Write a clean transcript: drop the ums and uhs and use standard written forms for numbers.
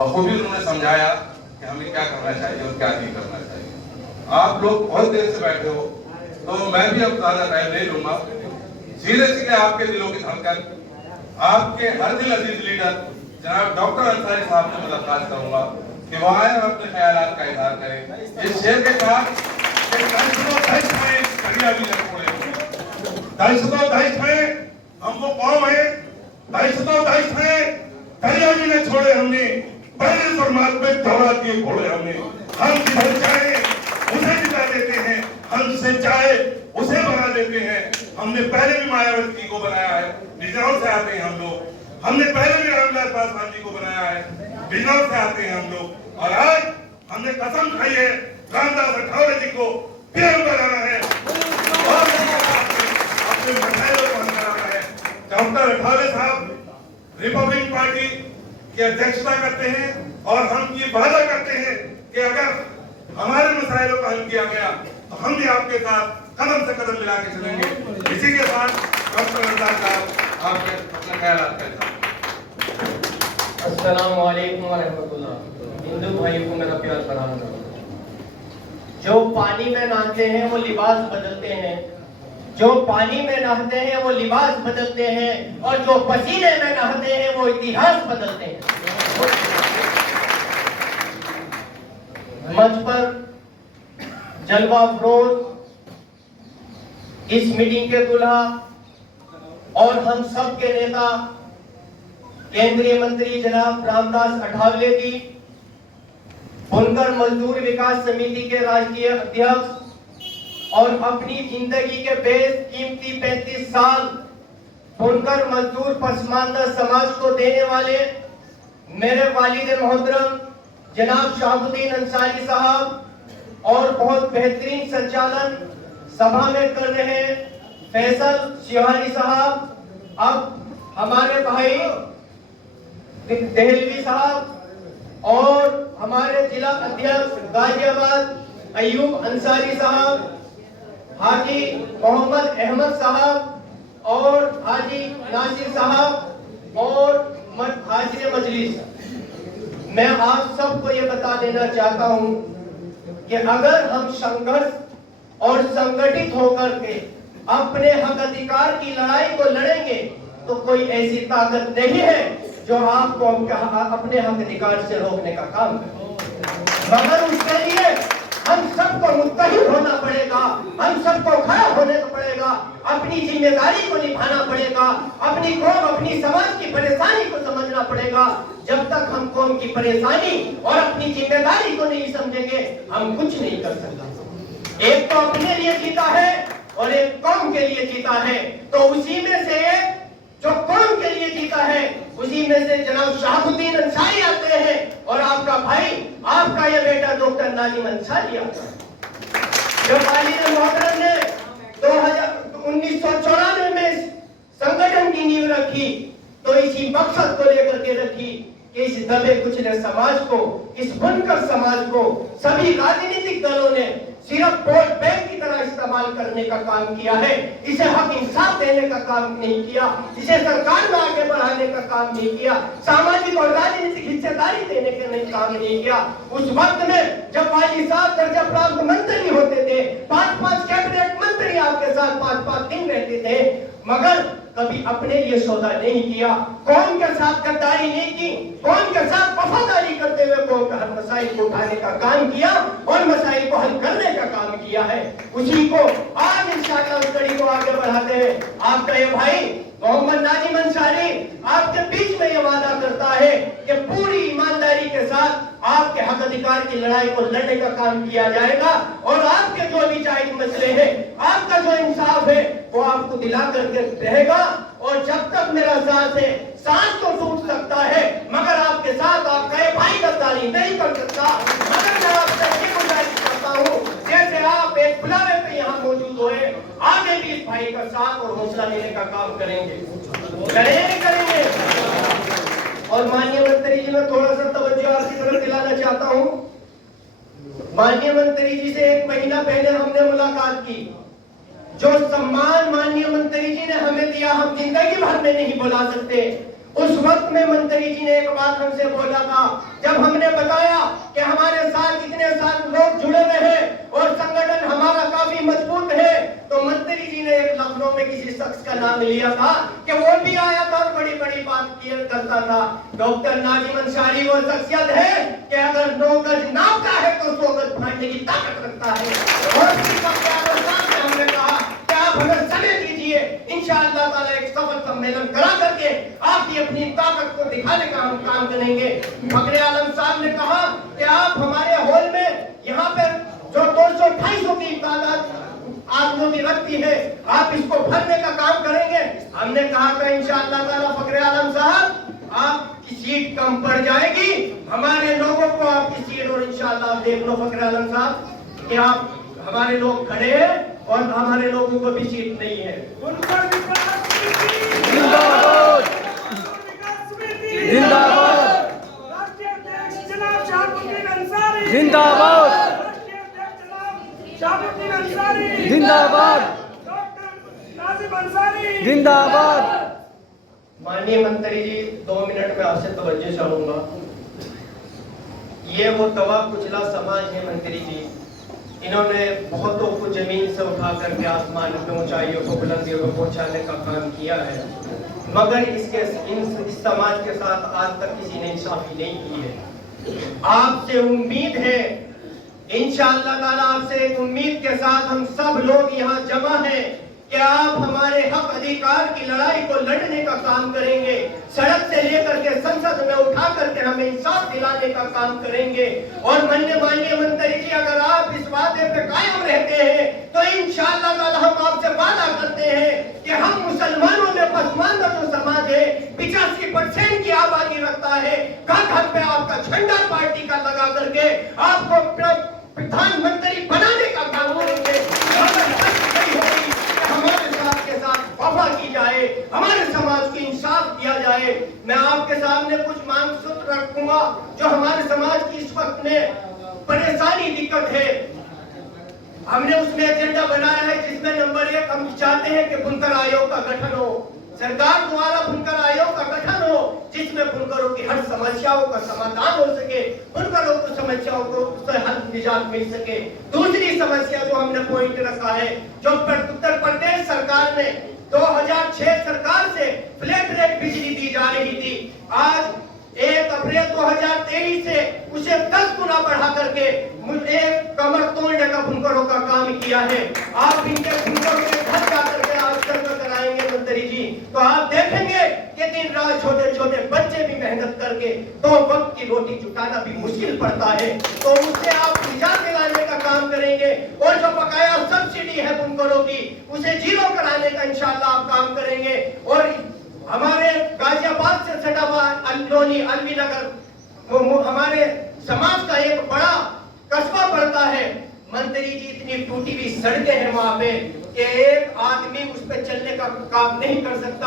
बखूबी उन्होंने समझाया कि हमें क्या करना चाहिए और क्या नहीं करना चाहिए। आप लोग बहुत देर से बैठे हो, तो मैं भी अब ज्यादा टाइम नहीं लूंगा। सीधे सीधे आपके दिलों की धड़कन, आपके हर दिल अजीज लीडर जनाब डॉक्टर अंसारी साहब से मैं दरखास्त करूंगा कि वो आए और अपने ख्यालात का इजहार करें। इस शेर के साथ हम वो कौम है, दरिया भी न छोड़े हमने, पहले फरमात में दौड़ा दिए घोड़े हमने। हम जिधर चाहे उसे जिता देते हैं, हम जिसे चाहे उसे बना देते हैं। हमने पहले भी मायावती को बनाया है, बिजनौर से आते हैं हम लोग। हमने पहले भी रामविलास पासवान जी को बनाया है, बिजनौर से आते हैं हम लोग। और आज हमने कसम खाई है रामदास अठावले जी को पीएम बनाना है और अपने मसाइलों को हल कराना है। डॉक्टर अठावले साहब रिपब्लिक पार्टी की अध्यक्षता करते हैं और हम ये वादा करते हैं कि अगर हमारे मसाइलों को हल किया गया तो हम भी आपके साथ कदम से कदम मिला के चलेंगे। इसी के साथ डॉक्टर अंसारी साहब आपके अपना ख्याल रखते हैं। अस्सलाम वालेकुम व रहमतुल्लाह। हिंदू भाइयों को मेरा प्यार सलाम करो। जो पानी में नहाते हैं वो लिबास बदलते हैं, जो पानी में नहाते हैं वो लिबास बदलते हैं, और जो पसीने में नहाते हैं वो इतिहास बदलते हैं। मंच पर जलवा फरोज इस मीटिंग के दूल्हा और हम सब के नेता केंद्रीय मंत्री जनाब रामदास अठावले जी, बुनकर मजदूर विकास समिति के राष्ट्रीय अध्यक्ष और अपनी जिंदगी के बेशकीमती 35 साल बुनकर मजदूर पसमानदा समाज को देने वाले मेरे वालिद मोहतरम जनाब शहाबुद्दीन अंसारी साहब और बहुत बेहतरीन संचालन सभा में कर रहे फैसल शिवानी साहब, अब हमारे भाई देहलवी साहब और हमारे जिला अध्यक्ष गाजियाबाद अयूब अंसारी साहब, हाजी मोहम्मद अहमद साहब और हाजी नासिर साहब और हाजिर मजलिस। मैं आप सबको ये बता देना चाहता हूं कि अगर हम संघर्ष और संगठित होकर के अपने हक अधिकार की लड़ाई को लड़ेंगे तो कोई ऐसी ताकत नहीं है जो आपको अपने हक अधिकार से रोकने का काम करे। मगर उसके लिए हम सबको मुत्तहिद होना पड़ेगा, हम सबको खड़ा होने को पड़ेगा, अपनी जिम्मेदारी को निभाना पड़ेगा, अपनी कौम अपनी समाज की परेशानी को समझना पड़ेगा। जब तक हम कौम की परेशानी और अपनी जिम्मेदारी को नहीं समझेंगे हम कुछ नहीं कर सकते। एक तो अपने लिए जीता है और एक कौम के लिए जीता है, तो उसी में से जो कौम के लिए जीता है उसी में से जनाब शहाबुद्दीन अंसारी आते हैं और आपका भाई, आपका ये बेटा डॉक्टर नाजिम अंसारी आता है। जब वालिद मोहतरम ने 1994 में संगठन की नींव रखी तो इसी मकसद को लेकर के रखी कि इस दबे कुचले समाज को, इस बुनकर समाज को सभी राजनीतिक दलों ने सिर्फ वोट बैंक की तरह इस्तेमाल करने का काम किया है। इसे हक इंसाफ देने का काम नहीं किया, इसे सरकार में आगे बढ़ाने का काम नहीं किया, सामाजिक और राजनीतिक हिस्सेदारी देने का नहीं काम नहीं किया। उस वक्त में जब वाली साहब दर्जा प्राप्त मंत्री होते थे, 5-5 कैबिनेट मंत्री आपके साथ 5-5 दिन रहते थे, मगर कभी अपने लिए सौदा नहीं किया, कौम के साथ गद्दारी नहीं की, कौम के साथ वफादारी करते हुए कौम के हर मसाइल को उठाने का काम किया और मसाइल को हल करने का काम किया है। उसी को आज इंशाअल्लाह उस कड़ी को आगे बढ़ाते हैं। आपका ये भाई मोहम्मद नाजिम अंसारी आपके बीच में ये वादा करता है कि पूरी ईमानदारी के साथ आपके हक अधिकार की लड़ाई को लड़ने का काम किया जाएगा और आपके जो भी जायज मसले हैं, आपका जो इंसाफ है वो आपको दिला करके रहेगा। और जब तक मेरा सांस है, सांस तो टूट सकता है मगर आपके साथ आपका ये भाई गद्दारी नहीं कर सकता। मगर मैं आपसे ये गुजारिश करता हूँ, जैसे आप एक बुलावे पे यहाँ मौजूद हुए, आगे भी इस भाई का साथ और हौसला देने का काम करेंगे। और माननीय मंत्री जी मैं थोड़ा सा तवज्जो आपकी तरफ दिलाना चाहता हूँ। माननीय मंत्री जी से 1 महीना पहले हमने मुलाकात की। जो सम्मान माननीय मंत्री जी ने हमें दिया हम जिंदगी भर में नहीं भुला सकते। उस वक्त में मंत्री जी ने एक बात हमसे बोला था, जब हमने बताया कि हमारे साथ इतने साथ लोग जुड़े हुए हैं और संगठन हमारा काफी मजबूत है, तो मंत्री जी ने एक लखनऊ में किसी शख्स का नाम लिया था कि वो भी आया था और बड़ी बड़ी बात क्लियर करता था। डॉक्टर नाजिम अंसारी वो शख्सियत है कि अगर 9 गज नापता है तो 100 गज फाड़ने की ताकत रखता है। और हमने कहा कि आप हमें समय दीजिए, इंशाअल्लाह ताला एक सफल सम्मेलन करा करके आपकी अपनी ताकत को दिखाने का हम काम करेंगे। फखरे आलम साहब ने कहा कि आप हमारे हॉल में यहाँ पे जो 200-250 की तादाद आदमियों की रखती है, आप इसको भरने का काम करेंगे। हमने कहा था इंशाअल्लाह ताला फखरे आलम साहब आपकी सीट कम पड़ जाएगी, हमारे लोगों को आपकी सीट, और इंशाअल्लाह आप देख लो फखरे आलम साहब कि आप हमारे लोग खड़े हैं और हमारे लोगों को भी सीट नहीं है। जिंदाबाद जिंदाबाद राष्ट्रीय अध्यक्ष जनाब शहाबुद्दीन अंसारी जिंदाबाद राष्ट्रीय अध्यक्ष जनाब शहाबुद्दीन अंसारी जिंदाबाद डॉक्टर नाजिम अंसारी जिंदाबाद। माननीय मंत्री जी, 2 मिनट में आपसे तवज्जो चाहूंगा। ये वो तवा कुचला समाज है मंत्री जी, इन्होंने बहुतों को जमीन से उठा करके आसमान में ऊंचाइयों को बुलंदियों को पहुंचाने का काम किया है, मगर इस समाज के साथ आज तक किसी ने इंसाफी नहीं की है। आपसे उम्मीद है इंशाअल्लाह ताला, आपसे एक उम्मीद के साथ हम सब लोग यहाँ जमा हैं कि आप हमारे हक अधिकार की लड़ाई को लड़ने का काम करेंगे, सड़क से लेकर के संसद में उठा करके हमें इंसाफ दिलाने का काम करेंगे। और माननीय मंत्री जी, अगर आप इस वादे पे कायम रहते हैं तो इंशाअल्लाह ताला हम आपसे वादा करते हैं कि हम मुसलमानों में पसमानदा जो समाज है 85% की आबादी रखता है, घर पे आपका झंडा पार्टी का लगा करके आपको प्रधानमंत्री बनाने का काम करेंगे। हमारे साथ के साथ वफा की जाए, हमारे समाज को इंसाफ दिया जाए। मैं आपके सामने कुछ मांग सूत्र रखूंगा जो हमारे समाज की इस वक्त में परेशानी दिक्कत है। हमने उसमें एजेंडा बनाया है जिसमें नंबर 1 हम चाहते हैं कि बुनकर आयोग का गठन हो, सरकार द्वारा बुनकर आयोग का गठन हो, जिसमें बुनकरों की हर समस्याओं का समाधान हो सके, बुनकरों की समस्याओं को उससे हल निजात मिल सके। दूसरी समस्या जो हमने पॉइंट रखा है, जो उत्तर प्रदेश सरकार ने 2006 सरकार से फ्लैट रेट बिजली दी जा रही थी, आज 1 अप्रैल 2023 से उसे 10 गुना बढ़ा करके एक कमर तोड़ने का बुनकरों का काम किया है। आप इनके बुनकरों के घर जाकर के आप सर्वे कराएंगे मंत्री जी, तो आप देखेंगे कि दिन रात छोटे छोटे बच्चे भी मेहनत करके 2 वक्त की रोटी जुटाना भी मुश्किल पड़ता है, तो उससे आप निजात दिलाने का काम करेंगे। और जो बकाया सब्सिडी है बुनकरों की, उसे 0 कराने का इंशाअल्लाह आप काम करेंगे। और हमारे गाजियाबाद से सटा हुआ अल्लोनी अलवी नगर हमारे समाज का एक बड़ा कस्बा पड़ता है। मंत्री जी, इतनी टूटी हुई सड़कें हैं वहां पे कि एक आदमी उस पे चलने का काम नहीं कर सकता।